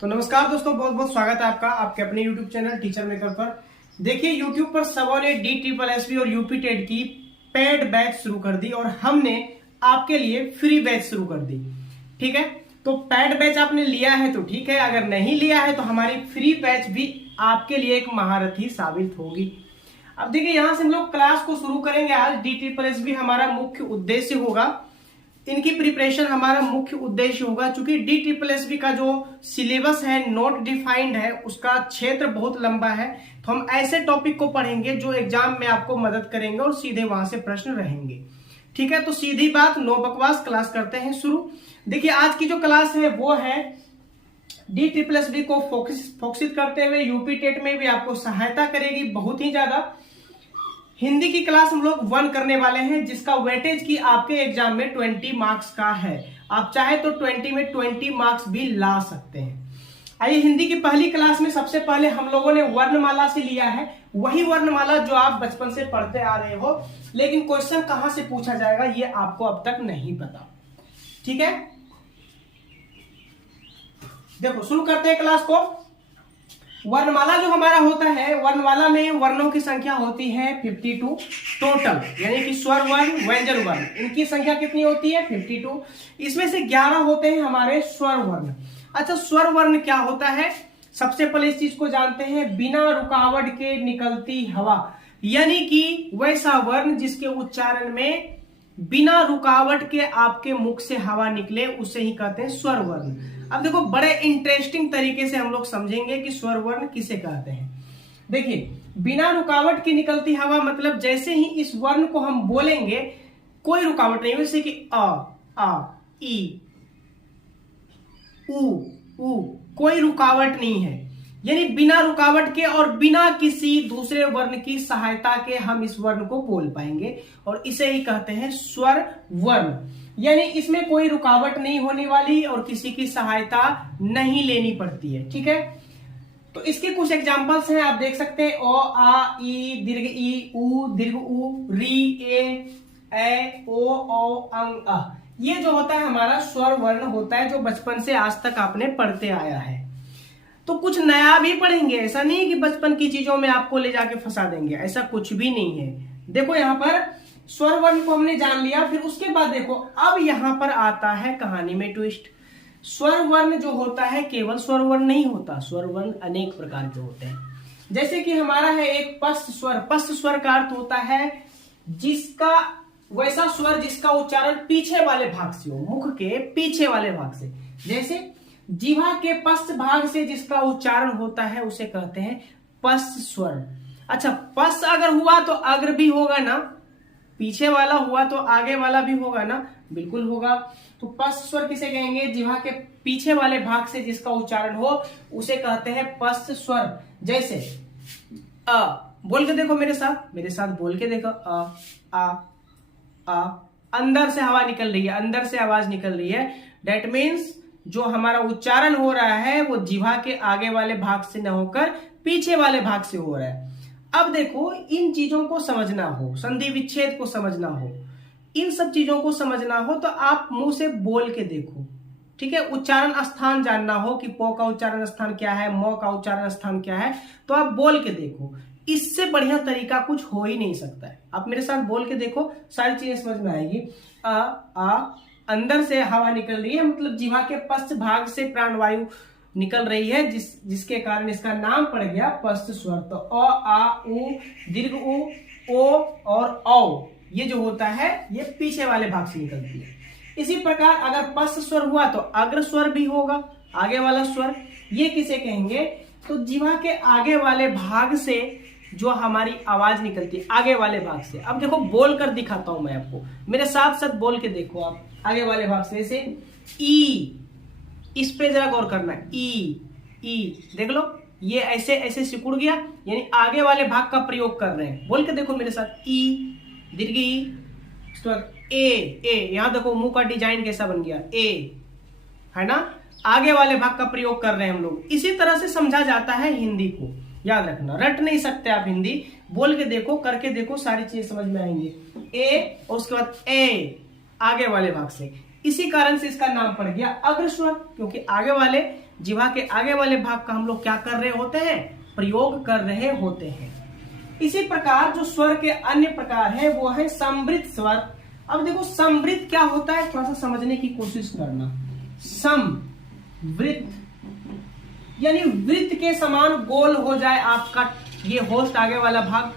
तो नमस्कार दोस्तों, बहुत बहुत स्वागत है आपका आपके अपने YouTube चैनल टीचर मेकर पर। देखिए YouTube पर सबों ने DSSB और यूपी टेट की पेड बैच शुरू कर दी और हमने आपके लिए फ्री बैच शुरू कर दी। ठीक है, तो पेड बैच आपने लिया है तो ठीक है, अगर नहीं लिया है तो हमारी फ्री बैच भी आपके लिए एक महारत ही साबित होगी। अब देखिए यहां से हम लोग क्लास को शुरू करेंगे। आज DSSB हमारा मुख्य उद्देश्य होगा, इनकी प्रिपरेशन हमारा मुख्य उद्देश्य होगा। चूंकि DSSB का जो सिलेबस है नोट डिफाइंड है, उसका क्षेत्र बहुत लंबा है, तो हम ऐसे टॉपिक को पढ़ेंगे जो एग्जाम में आपको मदद करेंगे और सीधे वहां से प्रश्न रहेंगे। ठीक है, तो सीधी बात नो बकवास, क्लास करते हैं शुरू। देखिए आज की जो क्लास है वो है DSSB को फोकसित करते हुए यूपी टेट में भी आपको सहायता करेगी बहुत ही ज्यादा। हिंदी की क्लास हम लोग 1 करने वाले हैं, जिसका वेटेज की आपके एग्जाम में 20 मार्क्स का है। आप चाहे तो 20 में 20 मार्क्स भी ला सकते हैं। आइए हिंदी की पहली क्लास में सबसे पहले हम लोगों ने वर्णमाला से लिया है, वही वर्णमाला जो आप बचपन से पढ़ते आ रहे हो, लेकिन क्वेश्चन कहां से पूछा जाएगा ये आपको अब तक नहीं पता। ठीक है, देखो शुरू करते हैं क्लास को। वर्णमाला जो हमारा होता है, वर्णमाला में वर्णों की संख्या होती है 52 टोटल, यानी कि स्वर वर्ण व्यंजन वर्ण, इनकी संख्या कितनी होती है 52। इसमें से 11 होते हैं हमारे स्वर वर्ण। अच्छा, स्वर वर्ण क्या होता है? सबसे पहले इस चीज को जानते हैं, बिना रुकावट के निकलती हवा, यानी कि वैसा वर्ण जिसके उच्चारण में बिना रुकावट के आपके मुख से हवा निकले उसे ही कहते हैं स्वर वर्ण। अब देखो बड़े इंटरेस्टिंग तरीके से हम लोग समझेंगे कि स्वर वर्ण किसे कहते हैं। देखिए बिना रुकावट की निकलती हवा मतलब जैसे ही इस वर्ण को हम बोलेंगे कोई रुकावट नहीं, जैसे कि आ ई उ, कोई रुकावट नहीं है, यानी बिना रुकावट के और बिना किसी दूसरे वर्ण की सहायता के हम इस वर्ण को बोल पाएंगे और इसे ही कहते हैं स्वर वर्ण। यानी इसमें कोई रुकावट नहीं होने वाली और किसी की सहायता नहीं लेनी पड़ती है। ठीक है, तो इसके कुछ एग्जांपल्स हैं, आप देख सकते हैं। ओ आ ई दीर्घ ई उ दीर्घ उ री ए ओ अंग अ। ये जो होता है हमारा स्वर वर्ण होता है, जो बचपन से आज तक आपने पढ़ते आया है। तो कुछ नया भी पढ़ेंगे, ऐसा नहीं है कि बचपन की चीजों में आपको ले जाके फंसा देंगे, ऐसा कुछ भी नहीं है। देखो यहाँ पर स्वर वर्ण को हमने जान लिया, फिर उसके बाद देखो अब यहाँ पर आता है कहानी में ट्विस्ट। स्वर वर्ण जो होता है केवल स्वर वर्ण नहीं होता, स्वर वर्ण अनेक प्रकार के होते हैं। जैसे कि हमारा है एक पश्च स्वर। पश्च स्वर का अर्थ होता है जिसका वैसा स्वर जिसका उच्चारण पीछे वाले भाग से हो, मुख के पीछे वाले भाग से। जैसे जीवा के पश्च भाग से जिसका उच्चारण होता है उसे कहते हैं पश्च स्वर। अच्छा, पश्च अगर हुआ तो अग्र भी होगा ना, पीछे वाला हुआ तो आगे वाला भी होगा ना, बिल्कुल होगा। तो पश्च स्वर किसे कहेंगे? जीवा के पीछे वाले भाग से जिसका उच्चारण हो उसे कहते हैं पश्च स्वर। जैसे अ, बोल के देखो मेरे साथ बोल के देखो। आ, अंदर से हवा निकल रही है, अंदर से आवाज निकल रही है। दैट मीन्स जो हमारा उच्चारण हो रहा है वो जीवा के आगे वाले भाग से न होकर पीछे वाले भाग से हो रहा है। अब देखो इन चीजों को समझना हो, संधि विच्छेद को समझना हो, इन सब चीजों को समझना हो तो आप मुंह से बोल के देखो। ठीक है, उच्चारण स्थान जानना हो कि पो का उच्चारण स्थान क्या है, मो का उच्चारण स्थान क्या है, तो आप बोल के देखो। इससे बढ़िया तरीका कुछ हो ही नहीं सकता है। आप मेरे साथ बोल के देखो, सारी चीजें समझ में आएगी। अंदर से हवा निकल रही है मतलब जीवा के पश्च भाग से प्राणवायु निकल रही है, जिसके कारण इसका नाम पड़ गया पश्च स्वर। तो अ आ उ दीर्घ उ ओ और औ ये जो होता है ये पीछे वाले भाग से निकलती है। इसी प्रकार अगर पश्च स्वर हुआ तो अग्र स्वर भी होगा, आगे वाला स्वर। ये किसे कहेंगे? तो जीवा के आगे वाले भाग से जो हमारी आवाज निकलती है, आगे वाले भाग से। अब देखो बोल कर दिखाता हूं मैं आपको, मेरे साथ साथ बोल के देखो आप। आगे वाले भाग से जैसे ई, इस पे जरा गौर करना है। ई देख लो, ये ऐसे ऐसे सिकुड़ गया, यानी आगे वाले भाग का प्रयोग कर रहे हैं। बोल के देखो मेरे साथ। ई दीर्घ ई, उसके बाद ए। यहां देखो मुंह का डिजाइन कैसा बन गया, ए है ना, आगे वाले भाग का प्रयोग कर रहे हैं हम लोग। इसी तरह से समझा जाता है हिंदी को, याद रखना। रट नहीं सकते आप हिंदी, बोल के देखो, करके देखो, सारी चीजें समझ में आएंगी। ए और उसके बाद ए आगे वाले भाग से। इसी कारण से इसका नाम पड़ गया अग्र स्वर, क्योंकि आगे वाले जीवा के आगे वाले भाग का हम लोग क्या कर रहे होते हैं, प्रयोग कर रहे होते हैं। इसी प्रकार जो स्वर के अन्य प्रकार है वो है समवृत्त स्वर। अब देखो समवृत्त क्या होता है, थोड़ा सा समझने की कोशिश करना। समवृत्त यानी वृत्त के समान गोल हो जाए आपका ये होस्ट आगे वाला भाग,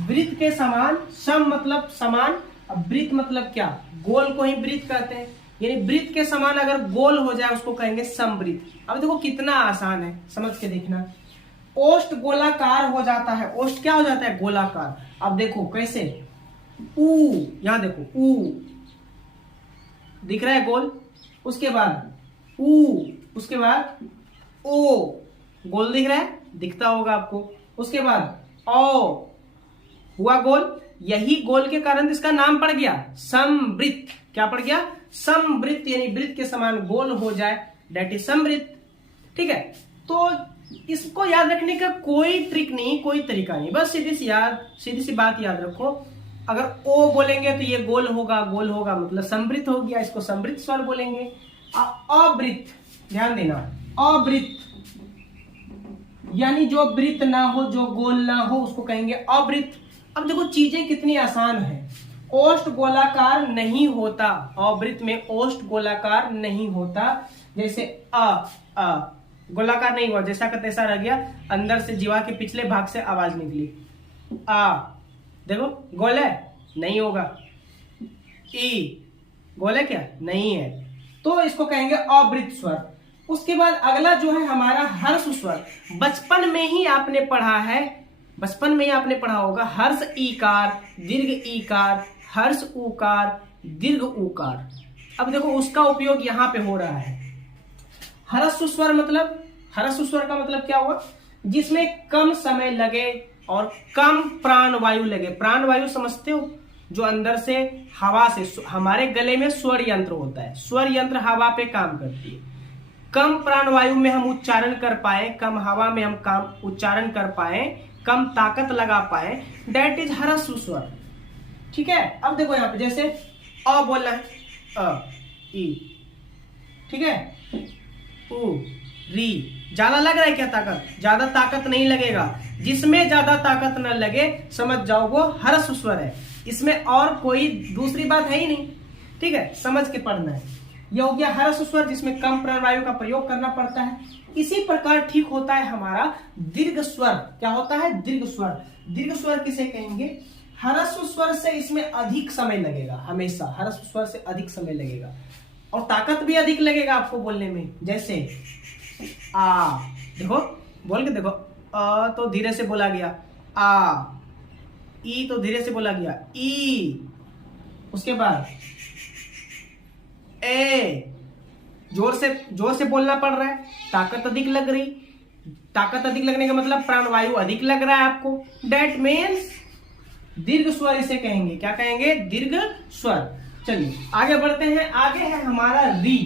वृत्त के समान। सम मतलब समान, अब वृत्त मतलब क्या, गोल को ही वृत्त कहते हैं, यानी वृत्त के समान अगर गोल हो जाए उसको कहेंगे समवृत्त। अब देखो कितना आसान है, समझ के देखना। ओष्ठ गोलाकार हो जाता है, ओष्ठ क्या हो जाता है, गोलाकार। अब देखो कैसे, ऊ, यहां देखो ऊ दिख रहा है गोल, उसके बाद ऊ, उसके बाद ओ, गोल दिख रहा है, दिखता होगा आपको। उसके बाद ओ हुआ गोल, यही गोल के कारण इसका नाम पड़ गया समवृत्त। क्या पड़ गया, समवृत्त, यानी वृत्त के समान गोल हो जाए, दैट इज समवृत्त। ठीक है, तो इसको याद रखने का कोई ट्रिक नहीं, कोई तरीका नहीं, बस सीधी सी बात याद रखो। अगर ओ बोलेंगे तो ये गोल होगा, गोल होगा मतलब समवृत्त हो गया, इसको समवृत्त स्वर बोलेंगे। अवृत्त, ध्यान देना, अवृत्त यानी जो वृत्त ना हो, जो गोल ना हो, उसको कहेंगे अवृत्त। अब देखो चीजें कितनी आसान है, ओष्ठ गोलाकार नहीं होता, अवृत्त में ओष्ठ गोलाकार नहीं होता। जैसे अ गोलाकार नहीं हुआ, जैसा का तैसा रह गया, अंदर से जीवा के पिछले भाग से आवाज निकली। आ देखो गोल है, नहीं होगा। ई गोल है क्या, नहीं है, तो इसको कहेंगे अवृत्त स्वर। उसके बाद अगला जो है हमारा हर्ष स्वर। बचपन में ही आपने पढ़ा है, बचपन में ही आपने पढ़ा होगा, हर्ष ईकार, दीर्घ ईकार, हर्ष उकार, दीर्घ उकार। अब देखो उसका उपयोग यहां पे हो रहा है। हर्ष स्वर मतलब, हर्ष स्वर का मतलब क्या हुआ, जिसमें कम समय लगे और कम प्राण वायु लगे। प्राण वायु समझते हो, जो अंदर से हवा से, हमारे गले में स्वर यंत्र होता है, स्वर यंत्र हवा पे काम करती है। कम प्राण वायु में हम उच्चारण कर पाए, कम हवा में हम काम उच्चारण कर पाए, कम ताकत लगा पाए, दैट इज ह्रस्व स्वर। ठीक है, अब देखो यहाँ पे जैसे अ बोलना है, अ ई, ठीक है, उ री, ज्यादा लग रहा है क्या ताकत, ज्यादा ताकत नहीं लगेगा। जिसमें ज्यादा ताकत न लगे समझ जाओ वो ह्रस्व स्वर है, इसमें और कोई दूसरी बात है ही नहीं। ठीक है, समझ के पढ़ना है। यह हो गया ह्रस्व स्वर, जिसमें कम प्राणवायु का प्रयोग करना पड़ता है। इसी प्रकार ठीक होता है हमारा दीर्घ स्वर। क्या होता है, दीर्घ स्वर। दीर्घ स्वर किसे कहेंगे, ह्रस्व स्वर से इसमें अधिक समय लगेगा, हमेशा ह्रस्व स्वर से अधिक समय लगेगा और ताकत भी अधिक लगेगा आपको बोलने में। जैसे आ, देखो बोल के देखो, अ तो धीरे से बोला गया, आ, ई तो धीरे से बोला गया, ई, उसके बाद ए, जोर से बोलना पड़ रहा है, ताकत अधिक लग रही। ताकत अधिक लगने का मतलब प्राणवायु अधिक लग रहा है आपको, दैट मीन्स दीर्घ स्वर इसे कहेंगे। क्या कहेंगे, दीर्घ स्वर। चलिए आगे बढ़ते हैं। आगे है हमारा री।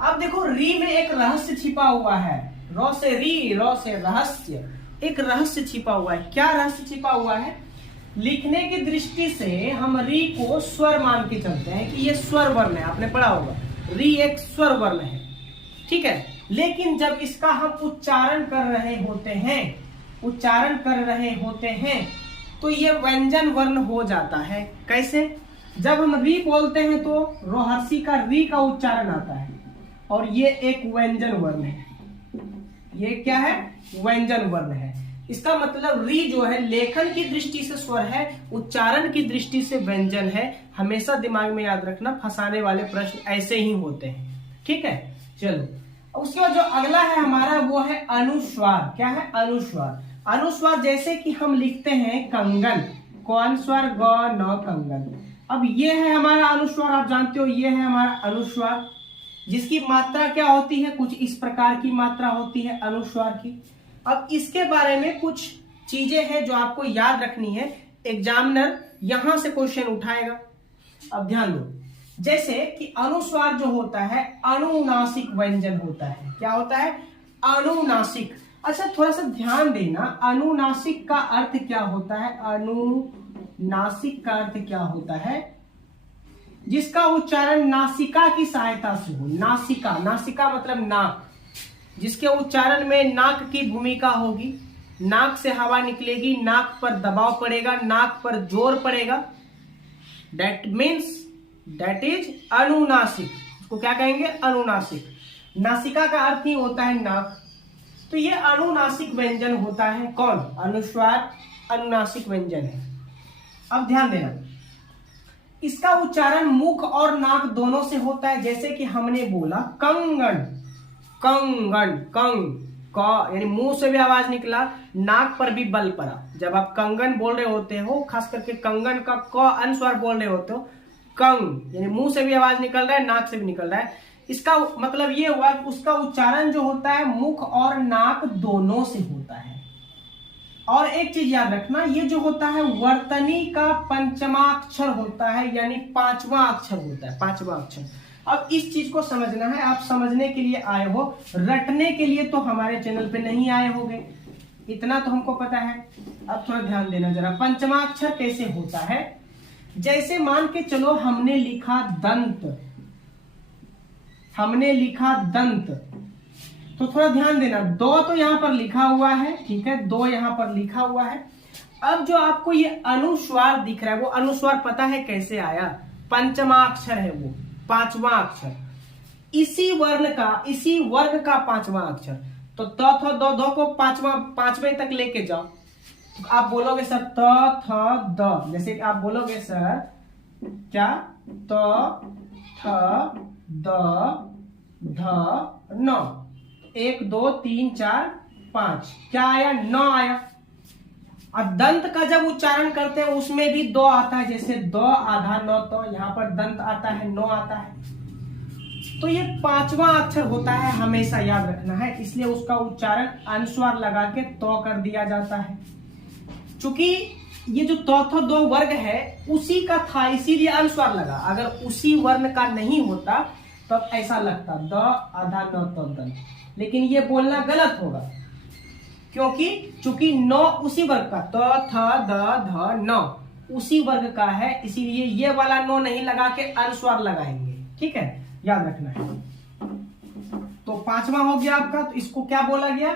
अब देखो री में एक रहस्य छिपा हुआ है, रौ से री, रौ से रहस्य, एक रहस्य छिपा हुआ है। क्या रहस्य छिपा हुआ है, लिखने की दृष्टि से हम री को स्वर मान के चलते हैं कि ये स्वर वर्ण है, आपने पढ़ा होगा, री एक स्वर वर्ण है। ठीक है, लेकिन जब इसका हम उच्चारण कर रहे होते हैं, उच्चारण कर रहे होते हैं, तो ये व्यंजन वर्ण हो जाता है। कैसे, जब हम री बोलते हैं तो रोहर्षी का री का उच्चारण आता है और ये एक व्यंजन वर्ण है। ये क्या है, व्यंजन वर्ण है। इसका मतलब री जो है लेखन की दृष्टि से स्वर है, उच्चारण की दृष्टि से व्यंजन है। हमेशा दिमाग में याद रखना, फंसाने वाले प्रश्न ऐसे ही होते हैं। ठीक है, चलो उसके बाद जो अगला है हमारा वो है अनुस्वार। क्या है, अनुस्वार। अनुस्वार जैसे कि हम लिखते हैं कंगन, कौन स्वर, ग न कंगन। अब ये है हमारा अनुस्वार, आप जानते हो ये है हमारा अनुस्वार, जिसकी मात्रा क्या होती है, कुछ इस प्रकार की मात्रा होती है अनुस्वार की। अब इसके बारे में कुछ चीजें हैं जो आपको याद रखनी है, एग्जामिनर यहां से क्वेश्चन उठाएगा। अब ध्यान दो, जैसे कि अनुस्वार जो होता है अनुनासिक व्यंजन होता है। क्या होता है, अनुनासिक। अच्छा थोड़ा सा ध्यान देना, अनुनासिक का अर्थ क्या होता है, अनुनासिक का अर्थ क्या होता है, जिसका उच्चारण नासिका की सहायता से हो। नासिका, नासिका मतलब नाक, जिसके उच्चारण में नाक की भूमिका होगी, नाक से हवा निकलेगी, नाक पर दबाव पड़ेगा, नाक पर जोर पड़ेगा, दैट मीन्स दैट इज अनुनासिक। इसको क्या कहेंगे? अनुनासिक। नासिका का अर्थ ही होता है नाक, तो ये अनुनासिक व्यंजन होता है। कौन? अनुस्वार अनुनासिक व्यंजन है। अब ध्यान देना, इसका उच्चारण मुख और नाक दोनों से होता है। जैसे कि हमने बोला कंगन, कंगन, कंग, क यानी मुंह से भी आवाज निकला, नाक पर भी बल पड़ा। जब आप कंगन बोल रहे होते हो, खास करके कंगन का क अनुस्वार बोल रहे होते हो, कंग यानी मुंह से भी आवाज निकल रहा है, नाक से भी निकल रहा है। इसका मतलब ये हुआ कि उसका उच्चारण जो होता है मुख और नाक दोनों से होता है। और एक चीज याद रखना, ये जो होता है वर्तनी का पंचमाक्षर होता है, यानी पांचवा अक्षर होता है, पांचवा अक्षर। अब इस चीज को समझना है, आप समझने के लिए आए हो, रटने के लिए तो हमारे चैनल पे नहीं आए होगे, इतना तो हमको पता है। अब थोड़ा ध्यान देना जरा, पंचमाक्षर कैसे होता है। जैसे मान के चलो हमने लिखा दंत, हमने लिखा दंत, तो थोड़ा ध्यान देना, दो तो यहां पर लिखा हुआ है, ठीक है, दो यहां पर लिखा हुआ है। अब जो आपको ये अनुस्वार दिख रहा है, वो अनुस्वार पता है कैसे आया? पंचमाक्षर है वो, पांचवा अक्षर, इसी वर्ण का, इसी वर्ग का पांचवा अक्षर। तो त थ द ध को पांचवे तक लेके जाओ, तो आप बोलोगे सर त थ द, जैसे कि आप बोलोगे सर क्या, त थ द ध न, 1 2 3 4 5, क्या आया? 9 आया। अब दंत का जब उच्चारण करते हैं उसमें भी 2 आता है, जैसे द आधा न, तो यहां पर दंत आता है, 9 आता है। तो ये पांचवा अक्षर होता है, हमेशा याद रखना है, इसलिए उसका उच्चारण अनुस्वार लगा के तो कर दिया जाता है। चूंकि ये जो तो दो वर्ग है उसी का था, इसीलिए अनुस्वार लगा। अगर उसी वर्ण का नहीं होता तब तो ऐसा लगता द आधा न तो दंत, लेकिन ये बोलना गलत होगा, क्योंकि चूंकि नौ उसी वर्ग का, त थ द ध न उसी वर्ग का है, इसीलिए ये वाला नो नहीं लगा के अनुस्वार लगाएंगे। ठीक है, याद रखना है। तो पांचवा हो गया आपका, तो इसको क्या बोला गया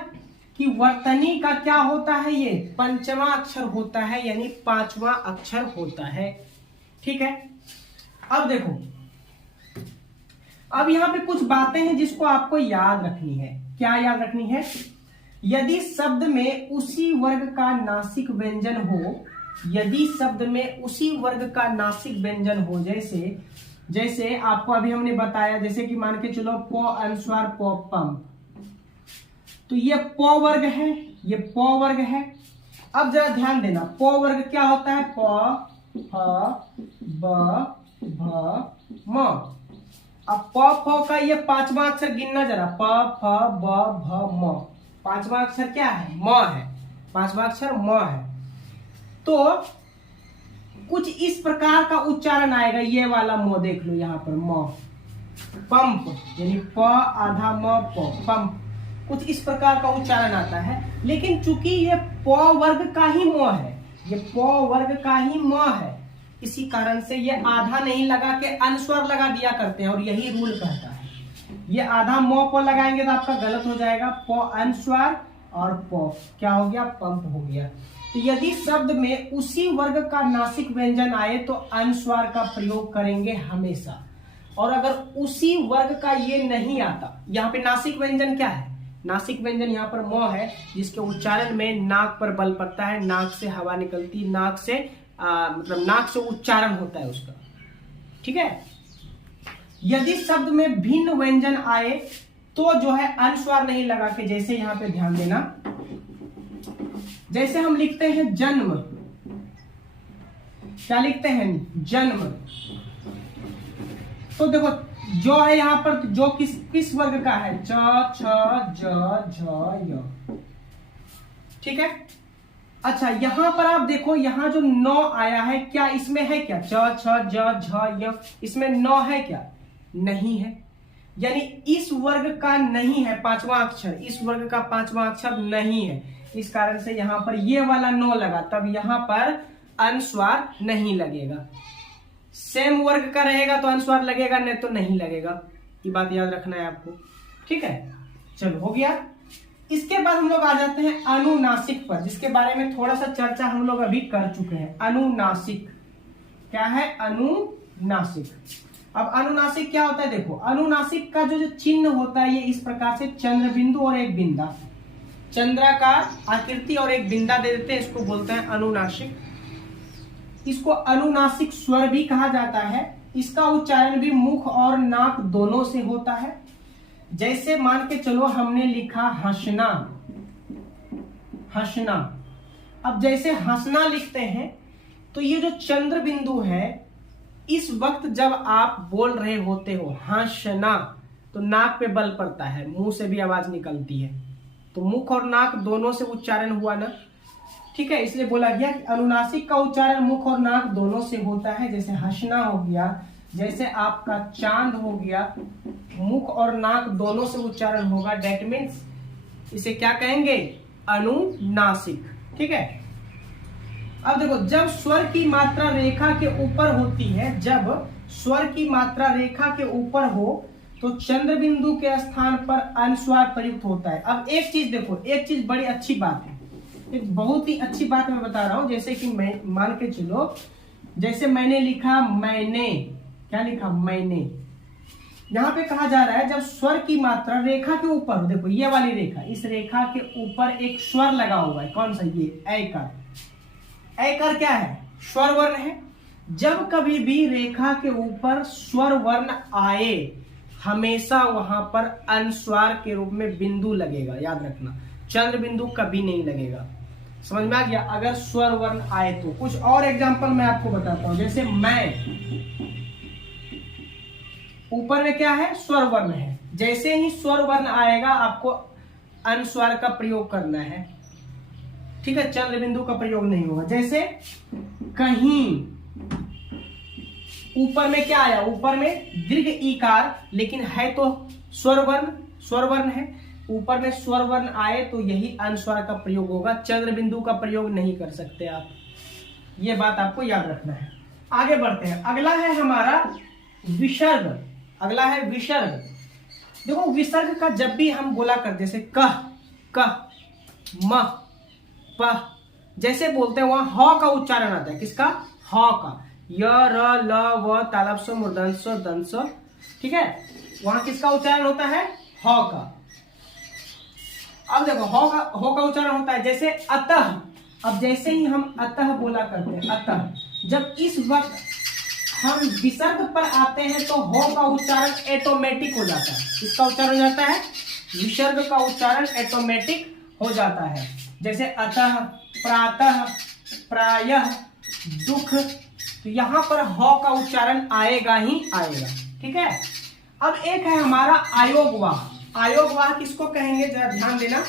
कि वर्तनी का क्या होता है? ये पंचमा अक्षर होता है, यानी पांचवा अक्षर होता है। ठीक है, अब देखो, अब यहां पे कुछ बातें हैं जिसको आपको याद रखनी है। क्या याद रखनी है? यदि शब्द में उसी वर्ग का नासिक व्यंजन हो, यदि शब्द में उसी वर्ग का नासिक व्यंजन हो, जैसे आपको अभी हमने बताया, जैसे कि मान के चलो प अनुस्वार प पम, तो ये प वर्ग है, ये प वर्ग है। अब जरा ध्यान देना, प वर्ग क्या होता है? प फ ब भ म। अब प फ का ये पांचवा अक्षर गिनना जरा, प फ ब भ म, पांचवा अक्षर क्या है? म है, पांचवा अक्षर म है। तो कुछ इस प्रकार का उच्चारण आएगा, ये वाला म देख लो यहाँ पर, म, पंप, यानी प आधा म प, पंप, कुछ इस प्रकार का उच्चारण आता है। लेकिन चूंकि ये प वर्ग का ही म है, ये प वर्ग का ही म है, इसी कारण से ये आधा नहीं लगा के अनुस्वार लगा दिया करते हैं, और यही रूल कहता है। ये आधा म प लगाएंगे तो आपका गलत हो जाएगा, प अनुस्वार और प क्या हो गया? पंप हो गया। तो यदि शब्द में उसी वर्ग का नासिक व्यंजन आए तो अनुस्वार का प्रयोग करेंगे हमेशा, और अगर उसी वर्ग का ये नहीं आता, यहाँ पे नासिक व्यंजन क्या है? नासिक व्यंजन यहाँ पर म है, जिसके उच्चारण में नाक पर बल पड़ता है, नाक से हवा निकलती, नाक से मतलब नाक से उच्चारण होता है उसका। ठीक है, यदि शब्द में भिन्न व्यंजन आए तो जो है अनुस्वार नहीं लगा के, जैसे यहाँ पे ध्यान देना, जैसे हम लिखते हैं जन्म, क्या लिखते हैं? जन्म। तो देखो जो है यहाँ पर, जो किस वर्ग का है? च छ ज झ य। ठीक है, अच्छा यहां पर आप देखो, यहां जो नौ आया है, क्या इसमें है क्या? च छ ज झ य, इसमें नौ है क्या? नहीं है, यानी इस वर्ग का नहीं है पांचवा अक्षर, इस वर्ग का पांचवा अक्षर नहीं है, इस कारण से यहां पर ये वाला नो लगा, तब यहां पर अनुस्वार नहीं लगेगा। सेम वर्ग का रहेगा तो अनुस्वार लगेगा, नहीं तो नहीं लगेगा। ये बात याद रखना है आपको। ठीक है, चलो हो गया। इसके बाद हम लोग आ जाते हैं अनुनासिक पर, जिसके बारे में थोड़ा सा चर्चा हम लोग अभी कर चुके हैं। अनुनासिक क्या है? अनुनासिक। अब अनुनासिक क्या होता है? देखो, अनुनासिक का जो चिन्ह होता है ये इस प्रकार से चंद्र बिंदु और एक बिंदा, चंद्राकार आकृति और एक बिंदा दे देते हैं, इसको बोलते हैं अनुनासिक। इसको अनुनासिक स्वर भी कहा जाता है। इसका उच्चारण भी मुख और नाक दोनों से होता है। जैसे मान के चलो हमने लिखा हंसना, हंसना। अब जैसे हंसना लिखते हैं तो ये जो चंद्र बिंदु है, इस वक्त जब आप बोल रहे होते हो हंसना तो नाक पे बल पड़ता है, मुंह से भी आवाज निकलती है, तो मुख और नाक दोनों से उच्चारण हुआ ना, ठीक है। इसलिए बोला गया कि अनुनासिक का उच्चारण मुख और नाक दोनों से होता है। जैसे हंसना हो गया, जैसे आपका चांद हो गया, मुख और नाक दोनों से उच्चारण होगा। डेट मीन्स इसे क्या कहेंगे? अनुनासिक, ठीक है। अब देखो, जब स्वर की मात्रा रेखा के ऊपर होती है, जब स्वर की मात्रा रेखा के ऊपर हो तो चंद्र बिंदु के स्थान पर अनुस्वार प्रयुक्त होता है। अब एक चीज देखो, एक चीज बड़ी अच्छी बात है, एक बहुत ही अच्छी बात मैं बता रहा हूं। जैसे कि मैं मान के चलो, जैसे मैंने लिखा मैंने, क्या लिखा? मैंने। यहां पे कहा जा रहा है जब स्वर की मात्रा रेखा के ऊपर, देखो ये वाली रेखा, इस रेखा के ऊपर एक स्वर लगा हुआ है। कौन सा? ये ऐकर। ऐकर क्या है? स्वर वर्ण है। जब कभी भी रेखा के ऊपर स्वर वर्ण आए, हमेशा वहां पर अनुस्वार के रूप में बिंदु लगेगा, याद रखना। चंद्र बिंदु कभी नहीं लगेगा। समझ में आ गया? अगर स्वर वर्ण आए तो। कुछ और एग्जांपल मैं आपको बताता हूं। जैसे मैं, ऊपर में क्या है? स्वर वर्ण है। जैसे ही स्वर वर्ण आएगा आपको अनुस्वार का प्रयोग करना है, ठीक है। चंद्र बिंदु का प्रयोग नहीं होगा। जैसे कहीं, ऊपर में क्या आया? ऊपर में दीर्घ ईकार, लेकिन है तो स्वर वर्ण, स्वर वर्ण है। ऊपर में स्वर वर्ण आए तो यही अनुस्वार का प्रयोग होगा, चंद्र बिंदु का प्रयोग नहीं कर सकते आप। ये बात आपको याद रखना है। आगे बढ़ते हैं। अगला है हमारा विसर्ग। अगला है विसर्ग। देखो, विसर्ग का जब भी हम बोला करते, जैसे कह, कह, म, प, जैसे बोलते हैं वहां ह का उच्चारण आता है। किसका? ह का। य, र, ल, व, तालव्य स्वर, मूर्धन्य स्वर, दंत स्वर, ठीक है। वहां किसका उच्चारण होता है? ह का। अब देखो, हो का उच्चारण होता है। जैसे अतः, अब जैसे ही हम अतः बोला करते हैं, अतः, जब इस वक्त हम विसर्ग पर आते हैं तो हो का उच्चारण ऑटोमेटिक हो जाता है। इसका उच्चारण हो जाता है, विसर्ग का उच्चारण ऑटोमेटिक हो जाता है। जैसे अतः, प्रातः, प्रायः, दुख, तो यहां पर हो का उच्चारण आएगा ही आएगा, ठीक है। अब एक है हमारा आयोगवाह। आयोगवाह किसको कहेंगे? जरा ध्यान देना।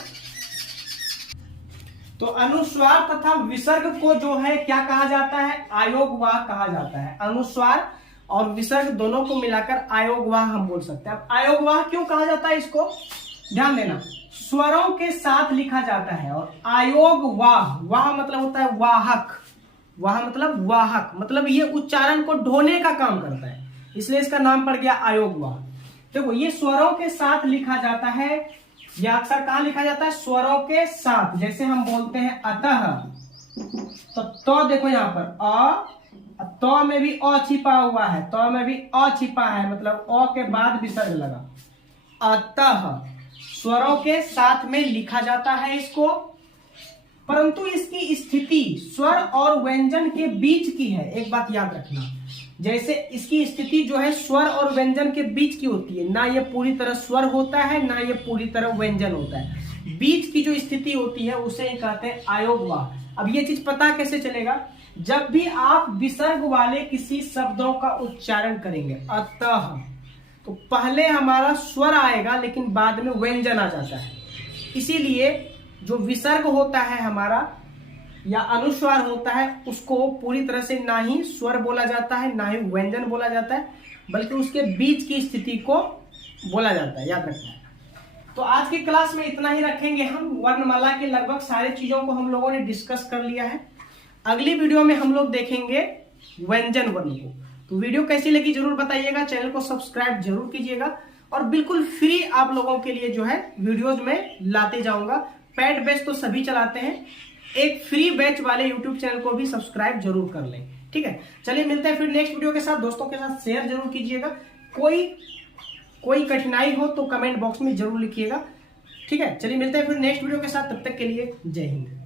तो अनुस्वार तथा विसर्ग को जो है क्या कहा जाता है? आयोगवाह कहा जाता है। अनुस्वार और विसर्ग दोनों को मिलाकर आयोगवाह हम बोल सकते हैं। अब आयोगवाह क्यों कहा जाता है? इसको ध्यान देना। स्वरों के साथ लिखा जाता है। और आयोगवाह, वाह मतलब होता है वाहक, वाह मतलब वाहक, मतलब ये उच्चारण को ढोने का काम करता है, इसलिए इसका नाम पड़ गया आयोगवाह। देखो, ये स्वरों के साथ लिखा जाता है। यह अक्सर कहां लिखा जाता है? स्वरों के साथ। जैसे हम बोलते हैं अतः, तो देखो यहां पर तो में भी अ छिपा हुआ है, तो में भी अ छिपा है, मतलब अ के बाद विसर्ग लगा। अतः स्वरों के साथ में लिखा जाता है इसको, परंतु इसकी स्थिति स्वर और व्यंजन के बीच की है। एक बात याद रखना, जैसे इसकी स्थिति जो है स्वर और व्यंजन के बीच की होती है। ना ये पूरी तरह स्वर होता है, ना ये पूरी तरह व्यंजन होता है। बीच की जो स्थिति होती है उसे ही कहते हैं आयोगवाह। अब ये चीज पता कैसे चलेगा? जब भी आप विसर्ग वाले किसी शब्दों का उच्चारण करेंगे, अतः, तो पहले हमारा स्वर आएगा लेकिन बाद में व्यंजन आ जाता है। इसीलिए जो विसर्ग होता है हमारा या अनुस्वार होता है, उसको पूरी तरह से ना ही स्वर बोला जाता है ना ही व्यंजन बोला जाता है, बल्कि उसके बीच की स्थिति को बोला जाता है, याद रखना है। तो आज की क्लास में इतना ही रखेंगे हम। वर्णमाला के लगभग सारे चीजों को हम लोगों ने डिस्कस कर लिया है। अगली वीडियो में हम लोग देखेंगे व्यंजन वर्ण को। तो वीडियो कैसी लगी जरूर बताइएगा, चैनल को सब्सक्राइब जरूर कीजिएगा और बिल्कुल फ्री आप लोगों के लिए जो है वीडियोज में लाते जाऊंगा। पेड बैच तो सभी चलाते हैं, एक फ्री बैच वाले यूट्यूब चैनल को भी सब्सक्राइब जरूर कर लें। ठीक है, चलिए मिलते हैं फिर नेक्स्ट वीडियो के साथ। दोस्तों के साथ शेयर जरूर कीजिएगा। कोई कठिनाई हो तो कमेंट बॉक्स में जरूर लिखिएगा। ठीक है, चलिए मिलते हैं फिर नेक्स्ट वीडियो के साथ, तब तक के लिए जय हिंद।